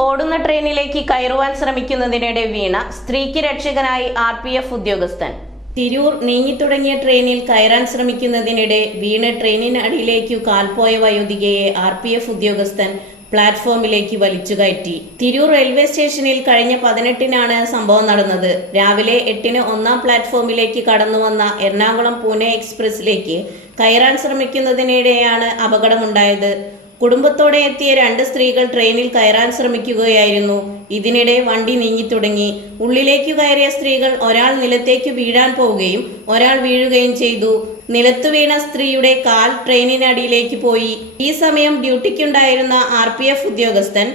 ഓടുന്ന ട്രെയിനിലേക്ക് കയറുവാൻ ശ്രമിക്കുന്നതിനിടെ വീണ സ്ത്രീക്ക് രക്ഷകനായി ആർ പി എഫ് ഉദ്യോഗസ്ഥൻ. തിരൂർ നീങ്ങിത്തുടങ്ങിയ ട്രെയിനിൽ കയറാൻ ശ്രമിക്കുന്നതിനിടെ വീണ ട്രെയിനിനടിയിലേക്കു കാൽപോയ വയോധികയെ ആർ പി എഫ് ഉദ്യോഗസ്ഥൻ പ്ലാറ്റ്ഫോമിലേക്ക് വലിച്ചു കയറ്റി. തിരൂർ റെയിൽവേ സ്റ്റേഷനിൽ കഴിഞ്ഞ പതിനെട്ടിനാണ് സംഭവം നടന്നത്. രാവിലെ എട്ടിന് ഒന്നാം പ്ലാറ്റ്ഫോമിലേക്ക് കടന്നു വന്ന എറണാകുളം പൂനെ എക്സ്പ്രസിലേക്ക് കയറാൻ ശ്രമിക്കുന്നതിനിടെയാണ് അപകടമുണ്ടായത്. കുടുംബത്തോടെ എത്തിയ രണ്ട് സ്ത്രീകൾ ട്രെയിനിൽ കയറാൻ ശ്രമിക്കുകയായിരുന്നു. ഇതിനിടെ വണ്ടി നീങ്ങിത്തുടങ്ങി ഉള്ളിലേക്ക് കയറിയ സ്ത്രീകൾ ഒരാൾ നിലത്തേക്ക് വീഴാൻ പോവുകയും ഒരാൾ വീഴുകയും ചെയ്തു. നിലത്തു വീണ സ്ത്രീയുടെ കാൽ ട്രെയിനിനടിയിലേക്ക് പോയി. ഈ സമയം ഡ്യൂട്ടിക്കുണ്ടായിരുന്ന ആർ പി എഫ് ഉദ്യോഗസ്ഥൻ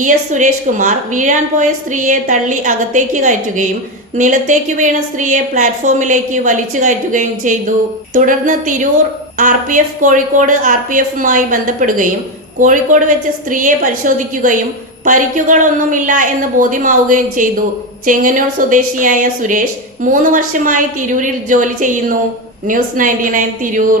ഇ എസ് സുരേഷ് കുമാർ വീഴാൻ പോയ സ്ത്രീയെ തള്ളി അകത്തേക്ക് കയറ്റുകയും നിലത്തേക്ക് വീണ സ്ത്രീയെ പ്ലാറ്റ്ഫോമിലേക്ക് വലിച്ചു കയറ്റുകയും ചെയ്തു. തുടർന്ന് Tirur R P F Kozhikode R P എഫുമായി ബന്ധപ്പെടുകയും കോഴിക്കോട് വെച്ച് സ്ത്രീയെ പരിശോധിക്കുകയും പരിക്കുകളൊന്നുമില്ല എന്ന് ബോധ്യമാവുകയും ചെയ്തു. ചെങ്ങന്നൂർ സ്വദേശിയായ സുരേഷ് മൂന്ന് വർഷമായി തിരൂരിൽ ജോലി ചെയ്യുന്നു. News ninety nine Tirur.